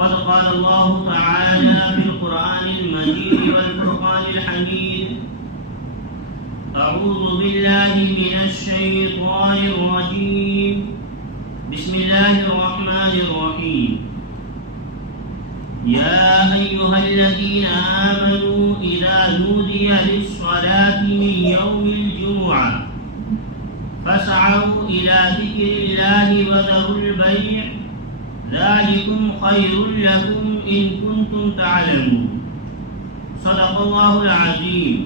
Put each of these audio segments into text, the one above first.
وقد قال الله تعالى في القرآن المجيد والفرقان الحميد: أعوذ بالله من الشيطان الرجيم. بسم الله الرحمن الرحيم. يا أيها الذين آمنوا إذا نودي للصلاة من يوم الجمعة فاسعوا إلى ذكر الله وذروا البيع ذلكم خير لكم إن كنتم تعلمون. صدق الله العظيم.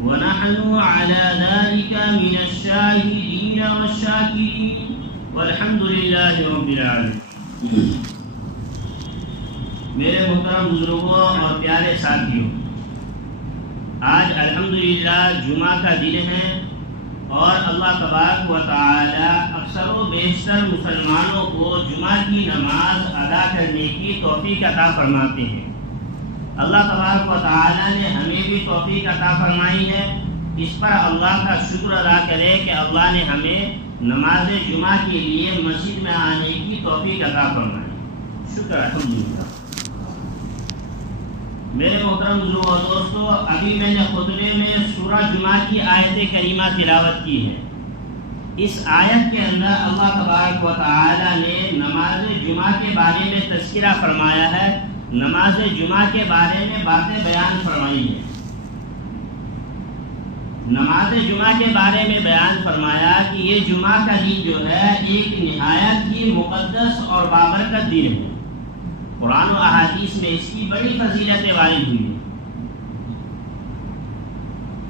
ونحن على ذلك من الشاهدين والشاكرين والحمد لله رب العالمين. میرے محترم بزرگوں اور پیارے ساتھیوں، آج الحمدللہ جمعہ کا دن ہے اور اللہ تبارک و تعالی اکثر و بیشتر مسلمانوں کو جمعہ کی نماز ادا کرنے کی توفیق عطا فرماتے ہیں۔ اللہ تبارک و تعالی نے ہمیں بھی توفیق عطا فرمائی ہے۔ اس پر اللہ کا شکر ادا کرے کہ اللہ نے ہمیں نماز جمعہ کے لیے مسجد میں آنے کی توفیق عطا فرمائی۔ شکر الحمدللہ۔ میرے محترم بزرگوں اور دوستو، ابھی میں نے خطبے میں سورہ جمعہ کی آیت کریمہ تلاوت کی ہے۔ اس آیت کے اندر اللہ تبارک و تعالی نے نماز جمعہ کے بارے میں تذکرہ فرمایا ہے، نماز جمعہ کے بارے میں باتیں بیان فرمائی ہیں۔ نماز جمعہ کے بارے میں بیان فرمایا کہ یہ جمعہ کا دن جو ہے ایک نہایت ہی مقدس اور بابرکت دن ہے۔ قرآن و احادیث میں اس کی بڑی فضیلتیں وارد ہوئی ہیں۔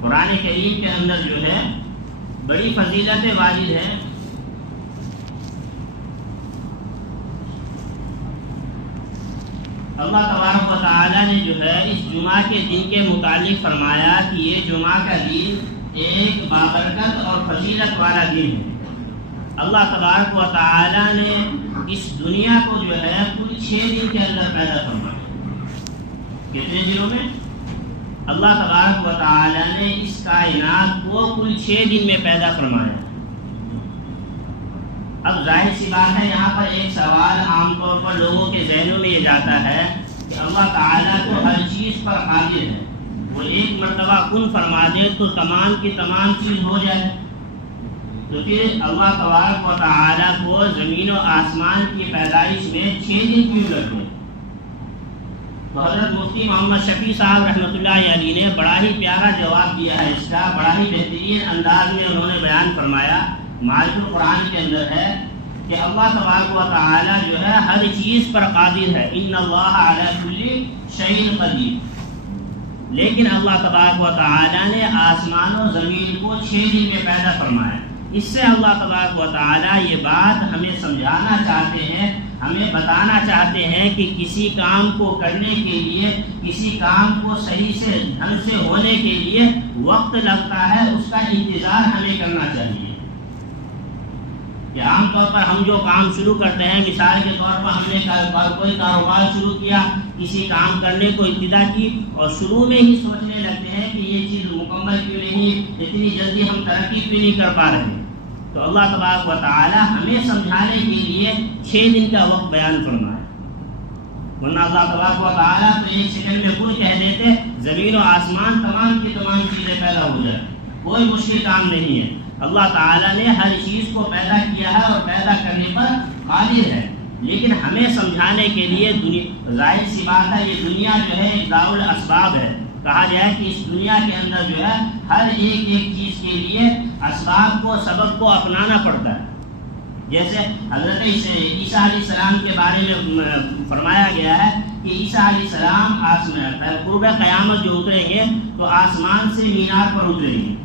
قرآن کریم کے اندر جو ہے بڑی فضیلتیں وارد ہیں۔ اللہ تبارک و تعالی نے جو ہے اس جمعہ کے دن کے متعلق فرمایا کہ یہ جمعہ کا دن ایک بابرکت اور فضیلت والا دن ہے۔ اللہ تبارک و تعالی نے اس دنیا کو جو ہے کل 6 دن کے اندر پیدا فرمایا۔ کتنے دنوں میں؟ اللہ تبارک و تعالی نے اس کائنات کو کل 6 دن میں پیدا فرمایا۔ اب ظاہر سی بات ہے، یہاں پر ایک سوال عام طور پر لوگوں کے ذہنوں میں یہ جاتا ہے کہ اللہ تعالیٰ تو ہر چیز پر قادر ہے، وہ ایک مرتبہ کن فرما دے تو تمام کی تمام چیز ہو جائے، تو پھر اللہ تبارک و تعالیٰ کو زمین و آسمان کی پیدائش میں 6 دن کیوں لگے؟ تو حضرت مفتی محمد شفیع صاحب رحمۃ اللہ علیہ نے بڑا ہی پیارا جواب دیا ہے اس کا، بڑا ہی بہترین انداز میں انہوں نے بیان فرمایا۔ معرج القرآن کے اندر ہے کہ اللہ تبارک و تعالیٰ جو ہے ہر چیز پر قادر ہے، ان اللہ علی کل شیء قدیر، لیکن اللہ تبارک و تعالیٰ نے آسمان و زمین کو 6 دن میں پیدا فرمایا۔ اس سے اللہ تبارک و تعالیٰ یہ بات ہمیں سمجھانا چاہتے ہیں، ہمیں بتانا چاہتے ہیں کہ کسی کام کو کرنے کے لیے، کسی کام کو صحیح سے ڈھنگ سے ہونے کے لیے وقت لگتا ہے، اس کا انتظار ہمیں کرنا چاہیے۔ کہ عام طور پر ہم جو کام شروع کرتے ہیں، مثال کے طور پر ہم نے کوئی کاروبار شروع کیا، کسی کام کرنے کو ابتدا کی اور شروع میں ہی سوچنے لگتے ہیں کہ یہ چیز مکمل کیوں نہیں، اتنی جلدی ہم ترقی کیوں نہیں کر پا رہے، تو اللہ تبارک و تعالی ہمیں سمجھانے کے لیے 6 دن کا وقت بیان فرمایا۔ ورنہ اللہ تبارک و تعالی تو ایک سیکنڈ میں کل کہہ دیتے، زمین و آسمان تمام کی تمام چیزیں پیدا ہو جائیں، کوئی مشکل کام نہیں ہے۔ اللہ تعالیٰ نے ہر چیز کو پیدا کیا ہے اور پیدا کرنے پر قادر ہے، لیکن ہمیں سمجھانے کے لیے ظاہر سی بات ہے، یہ دنیا جو ہے ایک دار الاسباب ہے۔ کہا جائے کہ اس دنیا کے اندر جو ہے ہر ایک چیز کے لیے اسباب کو، سبب کو اپنانا پڑتا ہے۔ جیسے حضرت عیسیٰ علیہ السلام کے بارے میں فرمایا گیا ہے کہ عیسیٰ علیہ السلام قرب قیامت جو اتریں گے تو آسمان سے مینار پر اتریں گے،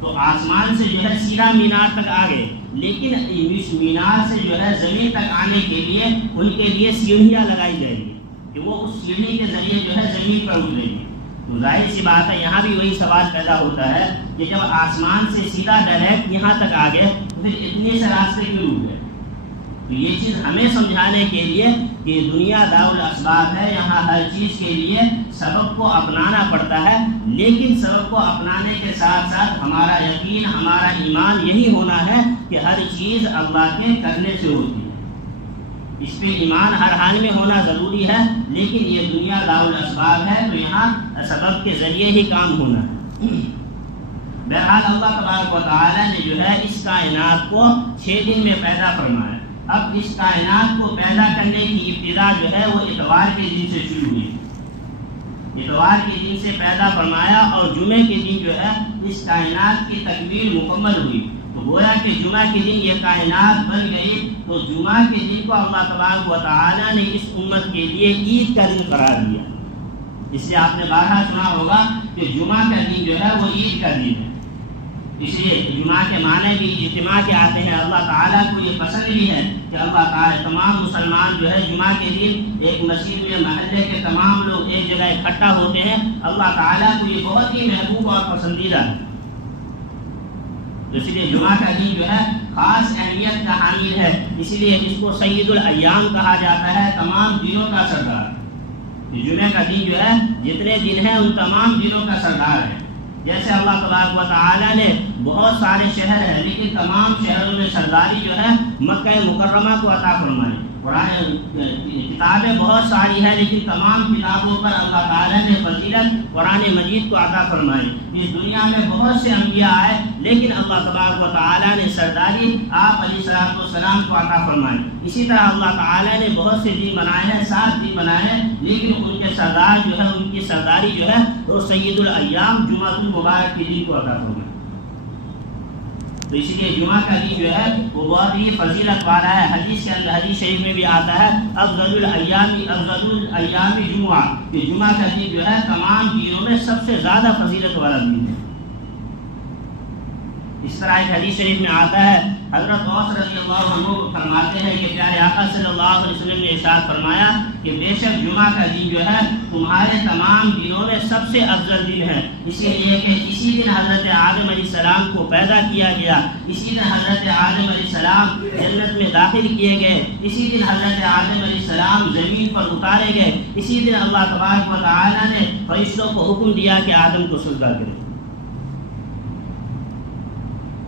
تو آسمان سے جو ہے سیدھا مینار تک آ گئے، لیکن اس مینار سے جو ہے زمین تک آنے کے لیے ان کے لیے سیڑھیاں لگائی جائیں گی کہ وہ اس سیڑھی کے ذریعے جو ہے زمین پر اتریں گے۔ تو ظاہر سی بات ہے، یہاں بھی وہی سوال پیدا ہوتا ہے کہ جب آسمان سے سیدھا ڈائریکٹ یہاں تک آ گئے تو پھر اتنے سے راستے کیوں رک گئے؟ تو یہ چیز ہمیں سمجھانے کے لیے کہ دنیا دار الاسباب ہے، یہاں ہر چیز کے لیے سبب کو اپنانا پڑتا ہے، لیکن سبب کو اپنانے کے ساتھ ساتھ ہمارا یقین، ہمارا ایمان یہی ہونا ہے کہ ہر چیز اللہ کے کرنے سے ہوتی ہے۔ اس پہ ایمان ہر حال میں ہونا ضروری ہے، لیکن یہ دنیا دارالاسباب ہے تو یہاں سبب کے ذریعے ہی کام ہونا ہے۔ بہرحال اللہ تبارک و تعالیٰ نے جو ہے اس کائنات کو 6 دن میں پیدا فرمایا۔ اب اس کائنات کو پیدا کرنے کی ابتدا جو ہے وہ اتوار کے دن سے شروع ہوئی، اتوار کے دن سے پیدا فرمایا اور جمعے کے دن جو ہے اس کائنات کی تکمیل مکمل ہوئی۔ تو گویا کہ جمعہ کے دن یہ کائنات بن گئی، تو جمعہ کے دن کو اللہ تبارک و تعالیٰ نے اس امت کے لیے عید کا دن قرار دیا۔ اس لیے آپ نے بارہا سنا ہوگا کہ جمعہ کا دن جو ہے وہ عید کا دن ہے، اس لیے جمعہ کے معنی بھی اجتماع کے آتے ہیں۔ اللہ تعالیٰ کو یہ پسند بھی ہے کہ اللہ تعالیٰ تمام مسلمان جو ہے جمعہ کے دن ایک مسجد میں محلے کے تمام لوگ ایک جگہ اکٹھا ہوتے ہیں، اللہ تعالیٰ کو یہ بہت ہی محبوب اور پسندیدہ ہے۔ اس لیے جمعہ کا دن جو ہے خاص اہمیت کا حامل ہے، اسی لیے اس کو سید الایام کہا جاتا ہے، تمام دنوں کا سردار۔ جمعہ کا دن جو ہے جتنے دن ہیں ان تمام دنوں کا سردار ہے۔ جیسے اللہ تبارک و تعالیٰ نے بہت سارے شہر ہیں، لیکن تمام شہروں میں سرداری جو ہے مکہ مکرمہ کو عطا فرمائی۔ قرآن کتابیں بہت ساری ہیں، لیکن تمام کتابوں پر اللہ تعالیٰ نے فضیلت قرآن مجید کو عطا فرمائی۔ اس دنیا میں بہت سے انبیاء آئے، لیکن اللہ تبارک و تعالیٰ نے سرداری آپ علیہ السلام کو عطا فرمائی۔ اسی طرح اللہ تعالیٰ نے بہت سے دن بنائے ہیں، 7 دن بنائے ہیں، لیکن ان کے سردار جو ہے ان کی سرداری جو ہے وہ سید الایام جمعہ المبارک کے دن کو عطا فرمائی۔ تو اس لیے جمعہ کا دن جو ہے وہ بہت ہی فضیلت والا ہے۔ حدیث کے اندر حدیث شریف میں بھی آتا ہے افضل الایام جمعہ، کہ جمعہ کا دن جو ہے تمام دنوں میں سب سے زیادہ فضیلت والا دن ہے۔ اس طرح ایک حدیث شریف میں آتا ہے، حضرت غوث رضی اللہ عنہ فرماتے ہیں کہ پیارے آقا صلی اللہ علیہ وسلم نے ارشاد فرمایا کہ بے شک جمعہ کا دن جو ہے تمہارے تمام دنوں میں سب سے افضل دن ہے، اسی لیے کہ اسی دن حضرت آدم علیہ السلام کو پیدا کیا گیا، اسی دن حضرت آدم علیہ السلام جنت میں داخل کیے گئے، اسی دن حضرت آدم علیہ السلام زمین پر اتارے گئے، اسی دن اللہ تبارک و تعالیٰ نے فرشتوں کو حکم دیا کہ آدم کو سجدہ کرے۔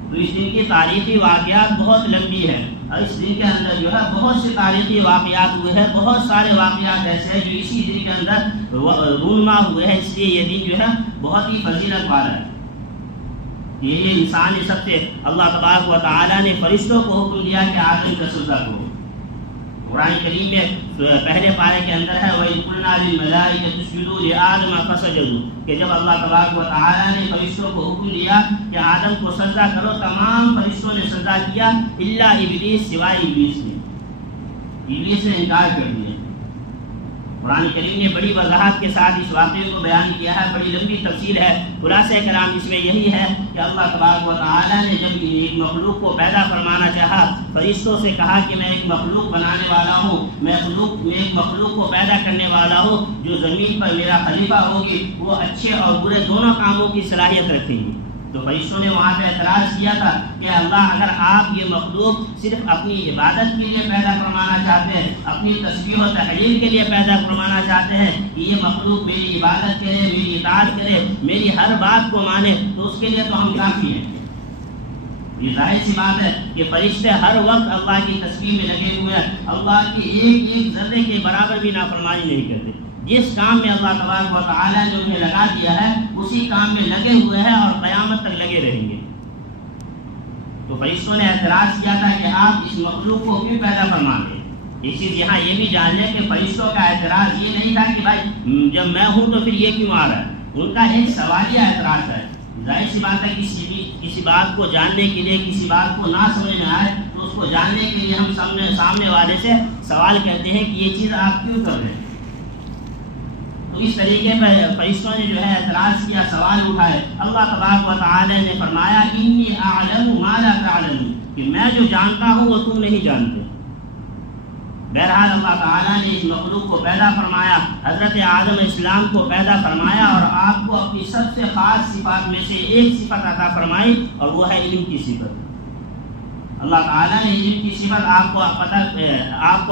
تو اس دن کی تاریخی واقعات بہت لمبی ہے، اور اس دن کے اندر جو ہے بہت سے تاریخی واقعات ہوئے ہیں، بہت سارے واقعات ایسے ہیں جو اسی دن کے اندر رونما ہوئے ہیں، اس لیے یہ دن جو ہے بہت ہی فضیلت والا ہے۔ یہ انسان سب سے اللہ تبارک و تعالیٰ نے فرشتوں کو حکم دیا کہ آدم کا سجدہ کرو۔ قرآن کریم میں پہلے پارے کے اندر ہے وَإِذْ قُلْنَا لِلْمَلَائِكَةِ اسْجُدُوا لِآدَمَ فَسَجَدُوا، کہ جب اللہ تبارک و تعالیٰ نے فرشتوں کو حکم دیا کہ آدم کو سجدہ کرو، تمام فرشتوں نے سجدہ کیا الا ابلیس، سوائے ابلیس نے انکار کر دیا۔ قرآن کریم نے بڑی وضاحت کے ساتھ اس واقعے کو بیان کیا ہے، بڑی لمبی تفصیل ہے۔ خلاصہ کلام اس میں یہی ہے کہ اللہ تبارک و تعالیٰ نے جب ایک مخلوق کو پیدا فرمانا چاہا، فرشتوں سے کہا کہ میں ایک مخلوق بنانے والا ہوں، میں ایک مخلوق کو پیدا کرنے والا ہوں جو زمین پر میرا خلیفہ ہوگی، وہ اچھے اور برے دونوں کاموں کی صلاحیت رکھیں گی۔ تو فرشتوں نے وہاں پہ اعتراض کیا تھا کہ اللہ اگر آپ یہ مخلوق صرف اپنی عبادت کے لیے پیدا فرمانا چاہتے ہیں، اپنی تسبیح و تحلیل کے لیے پیدا فرمانا چاہتے ہیں کہ یہ مخلوق میری عبادت کرے، میری اطاعت کرے، میری ہر بات کو مانے، تو اس کے لیے تو ہم کافی ہیں۔ یہ ظاہر سی بات ہے کہ فرشتے ہر وقت اللہ کی تسبیح میں لگے ہوئے ہیں، اللہ کی ایک ایک ذرے کے برابر بھی نافرمانی نہیں کرتے۔ جس کام میں اللہ تبارک و تعالیٰ نے انہیں لگا دیا ہے اسی کام میں لگے ہوئے ہیں اور قیامت تک لگے رہیں گے۔ تو فرشتوں نے اعتراض کیا تھا کہ آپ اس مخلوق کو کیوں پیدا فرماتے ہیں۔ ایک چیز یہاں یہ بھی جان لیں کہ فرشتوں کا اعتراض یہ نہیں تھا کہ بھائی جب میں ہوں تو پھر یہ کیوں آ رہا ہے، ان کا ایک سوالیہ اعتراض ہے۔ ظاہر سی بات ہے کسی بات کو جاننے کے لیے، کسی بات کو نہ سمجھ میں آئے تو اس کو جاننے کے لیے ہم سامنے والے سے سوال کرتے ہیں کہ یہ چیز آپ کیوں کر رہے ہیں۔ تو اس طریقے پر فرشتوں نے جو ہے اعتراض کیا، سوال اٹھائے۔ اللہ تبارک و تعالی نے فرمایا انی اعلم ما لا تعلمون، کہ میں جو جانتا ہوں وہ تم نہیں جانتے۔ بہرحال اللہ تعالیٰ نے اس مخلوق کو پیدا فرمایا، حضرت آدم علیہ السلام کو پیدا فرمایا اور آپ کو اپنی سب سے خاص صفات میں سے ایک صفت عطا فرمائی، اور وہ ہے علم کی صفت۔ اللہ تعالیٰ نے علم کی صفت آپ کو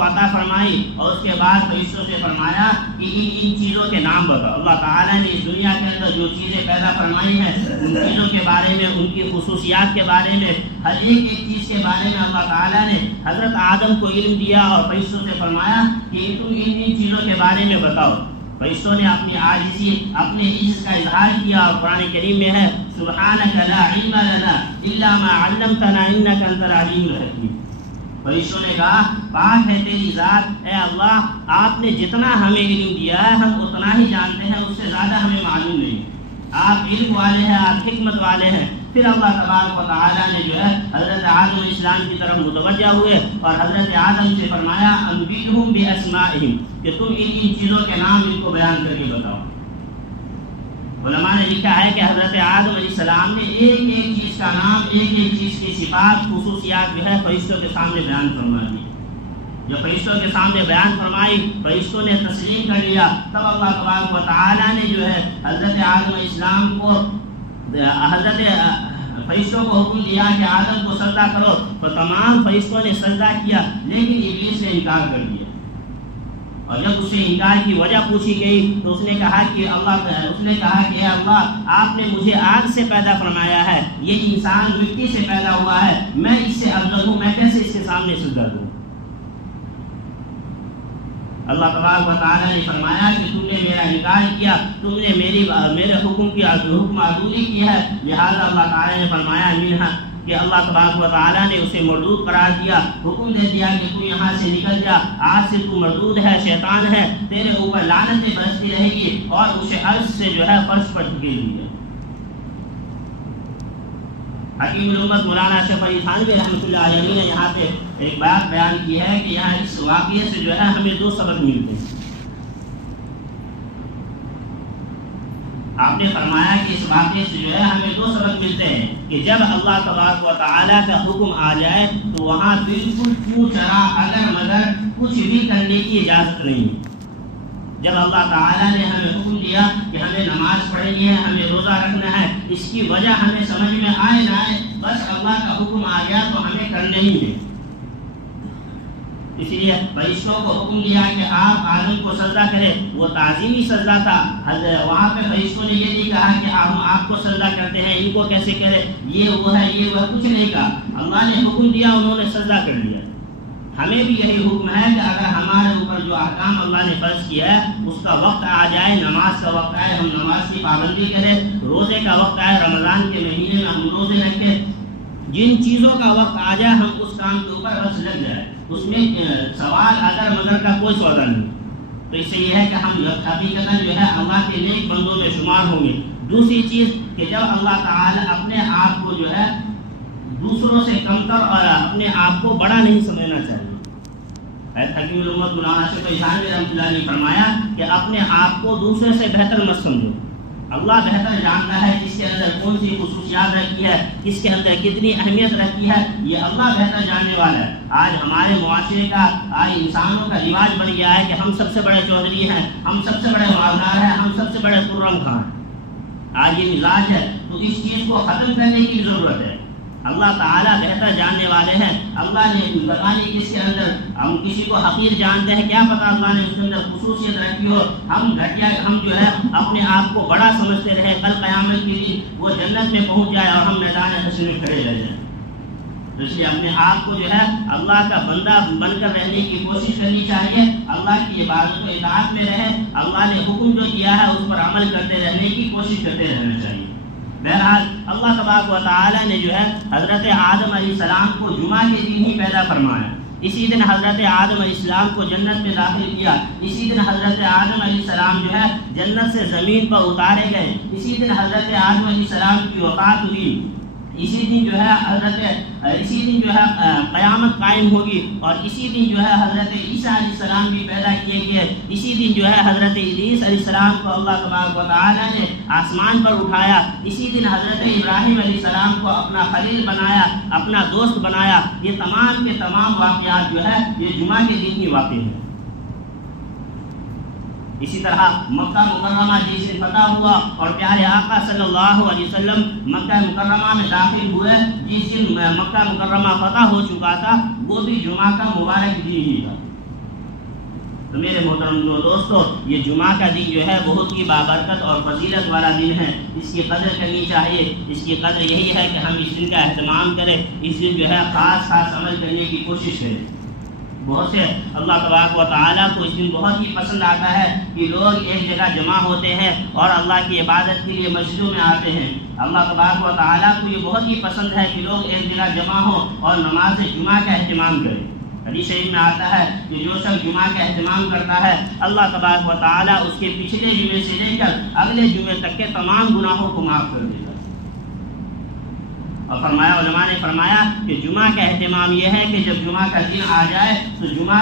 عطا فرمائی، اور اس کے بعد فرشتوں سے فرمایا کہ ان چیزوں کے نام بتاؤ۔ اللہ تعالیٰ نے اس دنیا کے اندر جو چیزیں پیدا فرمائی ہیں ان چیزوں کے بارے میں، ان کی خصوصیات کے بارے میں، ہر ایک چیز کے بارے میں اللہ تعالیٰ نے حضرت آدم کو علم دیا اور فرشتوں سے فرمایا کہ تم ان چیزوں کے بارے میں بتاؤ. فرشتوں نے اپنی عاجزی اپنے عجز کا اظہار کیا اور قرآن کریم میں ہے سبحانک لا علم لنا الا ما علمتنا انک انت العلیم الحکیم. فرشتوں نے کہا پاک ہے تیری ذات اے اللہ، آپ نے جتنا ہمیں علم دیا ہے ہم اتنا ہی جانتے ہیں، اس سے زیادہ ہمیں معلوم نہیں. آپ علم والے ہیں، آپ حکمت والے ہیں. پھر اللہ تبارک و تعالیٰ نے جو ہے حضرت آدم علیہ السلام کی طرف متوجہ ہوئے اور حضرت آدم سے فرمایا انبئہم باسمائہم، کہ تم ان چیزوں کے نام ان کو بیان کر کے بتاؤ. علماء نے لکھا ہے کہ حضرت آدم علیہ السلام نے ایک ایک چیز کا نام، ایک ایک چیز کی صفات، خصوصیات جو ہے فرشتوں کے سامنے بیان فرما دی. جب فرشتوں کے سامنے بیان فرمائی، فرشتوں نے تسلیم کر لیا. تب اللہ تبارک و تعالیٰ نے جو ہے حضرت آدم علیہ السلام کو حضرت فرشتوں کو حکم دیا کہ آدم کو سجدہ کرو، تو تمام فرشتوں نے سجدہ کیا، لیکن ابلیس نے انکار کر دیا. اور جب اس سے انکار کی وجہ پوچھی گئی تو اس نے کہا کہ اے اللہ، آپ نے مجھے آگ سے پیدا فرمایا ہے، یہ انسان مٹی سے پیدا ہوا ہے، میں اس سے افضل ہوں، میں کیسے اس کے سامنے سجدہ دوں؟ اللہ تبارک و تعالیٰ نے فرمایا کہ تم نے میرا انکار کیا، تم نے میرے حکم عدولی کی ہے، لہذا اللہ تعالیٰ نے فرمایا منہا، کہ اللہ تبارک و تعالیٰ نے اسے مردود قرار دیا، حکم دے دیا کہ تو یہاں سے نکل جا، آج سے تو مردود ہے، شیطان ہے، تیرے اوپر لعنتیں برستی رہے گی. اور اسے عرش سے جو ہے فرش پر دھکیل دیا. حکیم الامت مولانا اشرف علی تھانوی رحمۃ اللہ علیہ نے یہاں پہ ایک بات بیان کی ہے کہ یہاں اس واقعے سے جو ہے ہمیں دو سبق ملتے ہیں. آپ نے فرمایا کہ اس واقعے سے جو ہے ہمیں دو سبق ملتے ہیں کہ جب اللہ تبارک و تعالیٰ کا حکم آ جائے تو وہاں بالکل چوں چرا اگر مگر کچھ بھی کرنے کی اجازت نہیں. جب اللہ تعالیٰ نے ہمیں حکم دیا کہ ہمیں نماز پڑھنی ہے، ہمیں روزہ رکھنا ہے، اس کی وجہ ہمیں سمجھ میں آئے نہ آئے، بس اللہ کا حکم آ گیا تو ہمیں کرنے ہی ہے. اس لیے فرشتوں کو حکم دیا کہ آپ آدم کو سجدہ کریں، وہ تعظیمی سجدہ تھا. وہاں پہ فرشتوں نے یہ نہیں کہا کہ ہم آپ کو سجدہ کرتے ہیں، ان کو کیسے کرے، یہ وہ ہے، کچھ نہیں کہا. اللہ نے حکم دیا، انہوں نے سجدہ کر لیا. ہمیں بھی یہی حکم ہے کہ اگر ہمارے اوپر جو احکام اللہ نے فرض کیا ہے اس کا وقت آ جائے، نماز کا وقت آئے، ہم نماز کی پابندی کریں. روزے کا وقت آئے، رمضان کے مہینے میں ہم روزے رکھیں. جن چیزوں کا وقت آ جائے ہم اس کام کے اوپر بس لگ جائے. اس میں سوال اگر مگر کا کوئی سودا نہیں. تو اس سے یہ ہے کہ ہم حقیقتاً جو ہے اللہ کے نیک بندوں میں شمار ہوں گے. دوسری چیز کہ جب اللہ تعالی اپنے آپ کو جو ہے دوسروں سے کمتر اور اپنے آپ کو بڑا نہیں سمجھنا چاہیے. حکیم الامت مولانا اشرف علی تھانوی رحمۃ اللہ نے فرمایا کہ اپنے آپ کو دوسرے سے بہتر مت سمجھو. اللہ بہتر جانتا ہے کس کے اندر کون سی خصوصیات رکھی ہے، کس کے اندر کتنی اہمیت رکھی ہے، یہ اللہ بہتر جاننے والا ہے. آج ہمارے معاشرے کا، آج انسانوں کا رواج بن گیا ہے کہ ہم سب سے بڑے چودھری ہیں، ہم سب سے بڑے مالدار ہیں، ہم سب سے بڑے خرم خاں ہیں. آج یہ مزاج ہے. تو اس چیز کو ختم کرنے کی ضرورت ہے. اللہ تعالیٰ بہتر جاننے والے ہیں. اللہ نے پتہ نہیں کس کے اندر، ہم کسی کو حقیر جانتے ہیں، کیا پتہ اللہ نے اس کے اندر خصوصیت رکھی ہو. ہم گھٹیا، ہم جو ہے اپنے آپ کو بڑا سمجھتے رہے، کل قیامت کے لیے وہ جنت میں پہنچ جائے اور ہم میدان حشر میں کھڑے رہ جائیں. تو اس لیے اپنے آپ کو جو ہے اللہ کا بندہ بن کر رہنے کی کوشش کرنی چاہیے. اللہ کی عبادت و اطاعت میں رہے، اللہ نے حکم جو دیا ہے اس پر عمل کرتے رہنے کی کوشش کرتے رہنا چاہیے. بہرحال اللہ تبارک و تعالیٰ نے جو ہے حضرت آدم علیہ السلام کو جمعہ کے دن ہی پیدا فرمایا. اسی دن حضرت آدم علیہ السلام کو جنت میں داخل کیا. اسی دن حضرت آدم علیہ السلام جو ہے جنت سے زمین پر اتارے گئے. اسی دن حضرت آدم علیہ السلام کی وفات ہوئی. اسی دن جو ہے قیامت قائم ہوگی. اور اسی دن جو ہے حضرت عیسیٰ علیہ السلام بھی پیدا کیے گئے. اسی دن جو ہے حضرت ادریس علیہ السلام کو اللہ تبارک و تعالیٰ نے آسمان پر اٹھایا. اسی دن حضرت ابراہیم علیہ السلام کو اپنا خلیل بنایا، اپنا دوست بنایا. یہ تمام کے تمام واقعات جو ہے یہ جمعہ کے دن ہی واقع ہیں. اسی طرح مکہ مکرمہ جس دن فتح ہوا اور پیارے آقا صلی اللہ علیہ وسلم مکہ مکرمہ میں داخل ہوئے، جس دن مکہ مکرمہ فتح ہو چکا تھا وہ بھی جمعہ کا مبارک دن ہی تھا. تو میرے محترم دوستو، یہ جمعہ کا دن جو ہے بہت ہی بابرکت اور فضیلت والا دن ہے، اس کی قدر کرنی چاہیے۔ اس کی قدر یہی ہے کہ ہم اس دن کا اہتمام کریں، اس دن جو ہے خاص عمل کرنے کی کوشش کریں۔ بہت سے اللہ تبارک و تعالیٰ کو اس دن بہت ہی پسند آتا ہے کہ لوگ ایک جگہ جمع ہوتے ہیں اور اللہ کی عبادت کے لیے مسجدوں میں آتے ہیں۔ اللہ تبارک و تعالیٰ کو یہ بہت ہی پسند ہے کہ لوگ ایک جگہ جمع ہوں اور نماز جمعہ کا اہتمام کریں۔ حدیث شریف میں آتا ہے کہ جو شخص جمعہ کا اہتمام کرتا ہے، اللہ تبارک و تعالیٰ اس کے پچھلے جمعے سے لے کر اگلے جمعے تک کے تمام گناہوں کو معاف کر دیتا ہے۔ اور علماء نے فرمایا کہ جمعہ کا اہتمام یہ ہے کہ جب جمعہ کا دن آ جائے تو جمعہ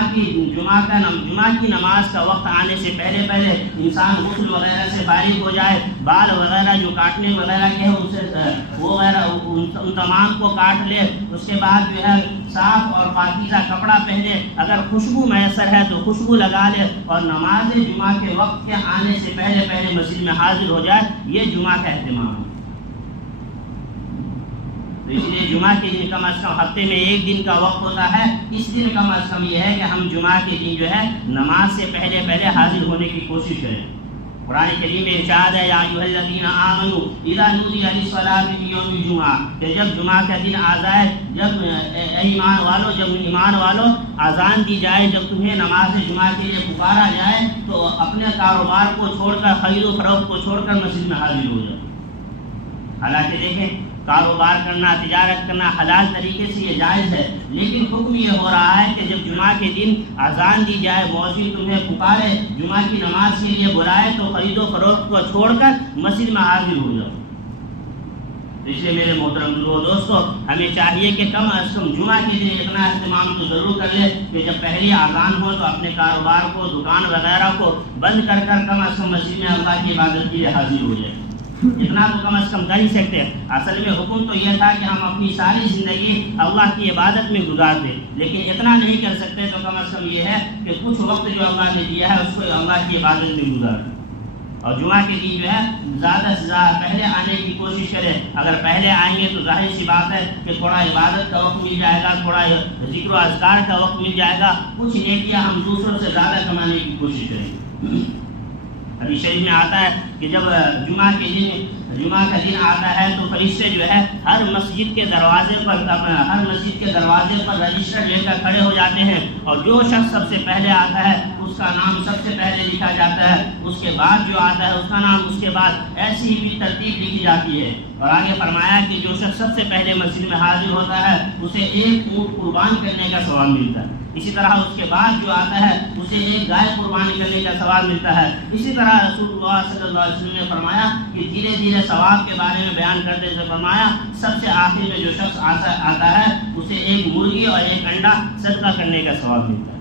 کی نماز کا وقت آنے سے پہلے انسان غسل وغیرہ سے فارغ ہو جائے، بال وغیرہ جو کاٹنے وغیرہ کے ہیں ان تمام کو کاٹ لے، اس کے بعد جو ہے صاف اور پاکیزہ کپڑا پہنے، اگر خوشبو میسر ہے تو خوشبو لگا لے اور نماز جمعہ کے وقت کے آنے سے پہلے مسجد میں حاضر ہو جائے۔ یہ جمعہ کا اہتمام ہے۔ اس لیے جمعہ کے دن کم از کم ہفتے میں ایک دن کا وقت ہوتا ہے، اس دن کم از کم یہ ہے کہ ہم جمعہ کے دن جو ہے نماز سے پہلے حاضر ہونے کی کوشش کریں۔ قرآن کریم میں ارشاد ہے، یا ایھا الذین آمنوا اذا نودی للصلاۃ من یوم الجمعہ، کہ جب جمعہ کا دن آ جائے، جب ایمان والو اذان دی جائے، جب تمہیں نماز جمعہ کے لیے پکارا جائے تو اپنے کاروبار کو چھوڑ کر، خرید و فروخت کو چھوڑ کر مسجد میں حاضر ہو جائے۔ حالانکہ دیکھیں، کاروبار کرنا، تجارت کرنا حلال طریقے سے یہ جائز ہے، لیکن حکم یہ ہو رہا ہے کہ جب جمعہ کے دن اذان دی جائے، مؤذن تمہیں پکارے، جمعہ کی نماز کے لیے بلائے، تو خرید و فروخت کو چھوڑ کر مسجد میں حاضر ہو جاؤ۔ اس لیے میرے محترم دوستو، ہمیں چاہیے کہ کم از کم جمعہ کے دن اتنا اہتمام تو ضرور کر لے کہ جب پہلی اذان ہو تو اپنے کاروبار کو، دکان وغیرہ کو بند کر کم از کم مسجد میں اللہ کی عبادت کے لیے حاضر ہو جائے۔ اتنا تو کم از کم کر ہی سکتے ہیں۔ اصل میں حکم تو یہ تھا کہ ہم اپنی ساری زندگی اللہ کی عبادت میں گزار دیں، لیکن اتنا نہیں کر سکتے تو کم از کم یہ ہے کہ کچھ وقت جو اللہ نے دیا ہے اس کو اللہ کی عبادت میں گزار دیں۔ اور جمعہ کے دن جو ہے زیادہ سے زیادہ پہلے آنے کی کوشش کریں۔ اگر پہلے آئیں گے تو ظاہر سی بات ہے کہ تھوڑا عبادت کا وقت مل جائے گا، تھوڑا ذکر و اذکار کا وقت مل جائے گا، کچھ نیکیاں ہم دوسروں سے زیادہ کمانے کی کوشش کریں گے۔ حدیث شریف میں آتا ہے کہ جب جمعہ کا دن آتا ہے تو فرشتے جو ہے ہر مسجد کے دروازے پر رجسٹر لے کر کھڑے ہو جاتے ہیں، اور جو شخص سب سے پہلے آتا ہے اس کا نام سب سے پہلے لکھا جاتا ہے، اس کے بعد جو آتا ہے اس کا نام اس کے بعد، ایسی ہی بھی ترتیب لکھی جاتی ہے۔ اور آگے فرمایا کہ جو شخص سب سے پہلے مسجد میں حاضر ہوتا ہے اسے ایک اونٹ قربان کرنے کا ثواب ملتا ہے۔ اسی طرح اس کے بعد جو آتا ہے اسے ایک گائے قربانی کرنے کا ثواب ملتا ہے۔ اسی طرح رسول اللہ صلی اللہ علیہ وسلم نے فرمایا کہ دھیرے دھیرے ثواب کے بارے میں بیان کرتے ہوئے فرمایا، سب سے آخر میں جو شخص آتا ہے اسے ایک مرغی اور ایک انڈا صدقہ کرنے کا ثواب ملتا ہے۔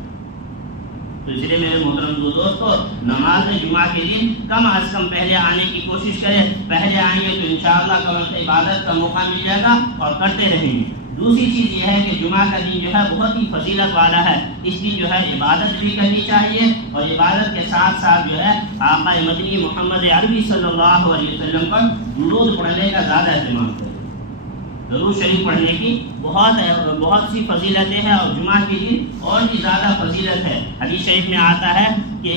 تو اس لیے میرے محترم دوستو، نماز جمعہ کے دن کم از کم پہلے آنے کی کوشش کریں۔ پہلے آئیں گے تو انشاءاللہ عبادت کا موقع مل جائے گا اور کرتے رہیں گے۔ دوسری چیز یہ ہے کہ جمعہ کا دن جو ہے بہت ہی فضیلت والا ہے۔ اس دن جو ہے عبادت بھی کرنی چاہیے، اور عبادت کے ساتھ ساتھ جو ہے آقا مدنی محمد عربی صلی اللہ علیہ وسلم پر درود پڑھنے کا زیادہ اہتمام کریں۔ درود شریف پڑھنے کی بہت سی فضیلتیں ہیں، اور جمعہ کے دن اور بھی زیادہ فضیلت ہے۔ حدیث شریف میں آتا ہے کہ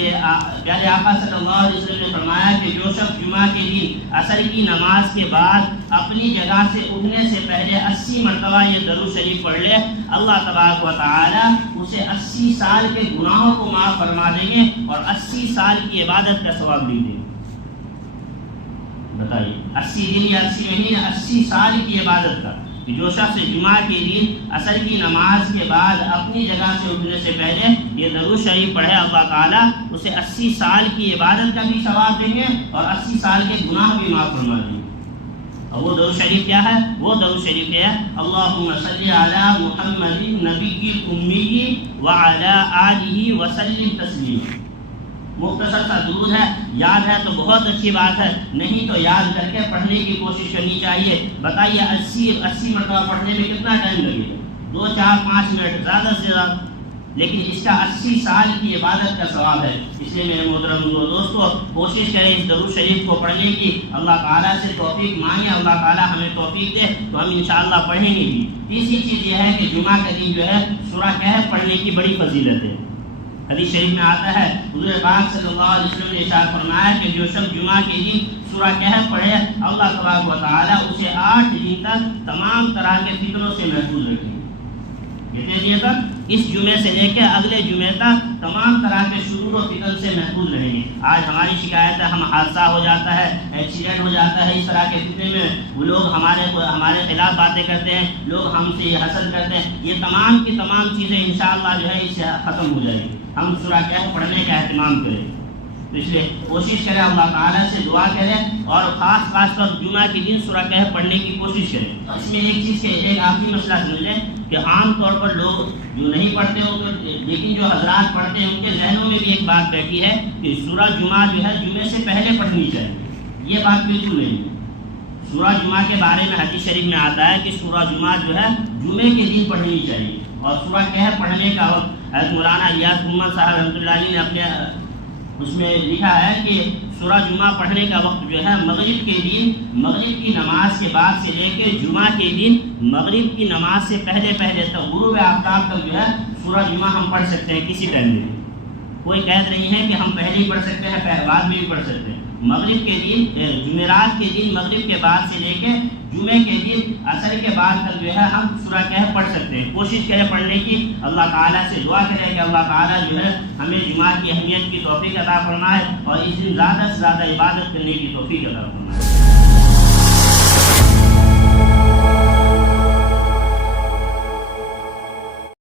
پیارے آقا صلی اللہ علیہ وسلم نے فرمایا کہ جو شخص جمعہ کے دن عصر کی نماز کے بعد اپنی جگہ سے اٹھنے سے پہلے 80 مرتبہ یہ درود شریف پڑھ لے، اللہ تبارک و تعالی اسے 80 سال کے گناہوں کو معاف فرما دیں گے اور 80 سال کی عبادت کا ثواب دیں گے۔ بتائیے، 80 دن یا 80 مہینے، 80 سال کی عبادت کا، کہ جو شخص جمعہ کے دن عصر کی نماز کے بعد اپنی جگہ سے اٹھنے سے پہلے یہ درود شریف پڑھے، اللہ تعالیٰ اسے 80 سال کی عبادت کا بھی ثواب دیں گے اور 80 سال کے گناہ بھی معاف فرما دیں گے۔ اور وہ درود شریف کیا ہے؟ وہ درود شریف کیا ہے؟ اللہم صلی علی محمد نبی الامی وعلی آلہ وسلم تسلیما۔ مختصر سا درود ہے، یاد ہے تو بہت اچھی بات ہے، نہیں تو یاد کر کے پڑھنے کی کوشش کرنی چاہیے۔ بتائیے 80 مرتبہ پڑھنے میں کتنا ٹائم لگے گا؟ 2 4 5 منٹ زیادہ سے زیادہ، لیکن اس کا 80 سال کی عبادت کا ثواب ہے۔ اس لیے میرے محترم دوستو، کوشش کریں اس درود شریف کو پڑھنے کی، اللہ تعالیٰ سے توفیق مانگیں، اللہ تعالیٰ ہمیں توفیق دے تو ہم انشاءاللہ پڑھیں گے بھی۔ تیسری چیز یہ ہے کہ جمعہ کا دن جو ہے سورہ کہف پڑھنے کی بڑی فضیلت ہے۔ حدیث شریف میں آتا ہے حضور پاک صلی اللہ علیہ وسلم نے ارشاد فرمایا کہ جو شخص جمعہ کے دن سورہ کہف پڑھے اللہ تبارک و تعالیٰ اسے 8 دن تک تمام طرح کے فتنوں سے محفوظ رکھیں گے. کتنے دن تک؟ اس جمعے سے لے کے اگلے جمعے تک تمام طرح کے شرور و فتن سے محفوظ رہیں گے. آج ہماری شکایت ہے ہم حادثہ ہو جاتا ہے، ایکسیڈنٹ ہو جاتا ہے، اس طرح کے فتنے میں وہ لوگ ہمارے خلاف باتیں کرتے ہیں، لوگ ہم سے یہ حسد کرتے ہیں. یہ تمام کی تمام چیزیں انشاءاللہ جو ہے اس سے ختم ہو جائیں گی. ہم سورہ کہف پڑھنے کا اہتمام کریں. تو اس لیے کوشش کریں، اللہ تعالیٰ سے دعا کریں اور خاص طور جمعہ کے دن سورہ کہف پڑھنے کی کوشش کریں. اس میں ایک چیز ایک آخری مسئلہ سمجھ لیں کہ عام طور پر لوگ جو نہیں پڑھتے ہوتے لیکن جو حضرات پڑھتے ہیں ان کے ذہنوں میں بھی ایک بات بیٹھی ہے کہ سورہ جمعہ جو ہے جمعے سے پہلے پڑھنی چاہیے. یہ بات بالکل نہیں. سورہ جمعہ کے بارے میں حدیث شریف میں آتا ہے کہ سورہ جمعہ جو ہے جمعے کے دن پڑھنی چاہیے. اور سورہ کہف پڑھنے کا وقت حضرت مولانا الیاس محمد صاحب رحمۃ اللہ علیہ نے اپنے اس میں لکھا ہے کہ سورہ جمعہ پڑھنے کا وقت جو ہے مغرب کے دن، مغرب کی نماز کے بعد سے لے کے جمعہ کے دن مغرب کی نماز سے پہلے تک غروب آفتاب تک جو ہے سورہ جمعہ ہم پڑھ سکتے ہیں کسی ٹائم میں. کوئی قید نہیں ہے کہ ہم پہلے ہی پڑھ سکتے ہیں، بعد میں بھی پڑھ سکتے ہیں. مغرب کے دن، جمعرات کے دن مغرب کے بعد سے لے کے جمعے کے دن عصر کے بعد تک جو ہے ہم سورہ کہف پڑھ سکتے ہیں. کوشش کریں پڑھنے کی. اللہ تعالیٰ سے دعا کریں کہ اللہ تعالیٰ جو ہے ہمیں جمعہ کی اہمیت کی توفیق عطا فرمائے اور اس دن زیادہ سے زیادہ عبادت کرنے کی توفیق عطا فرمائے.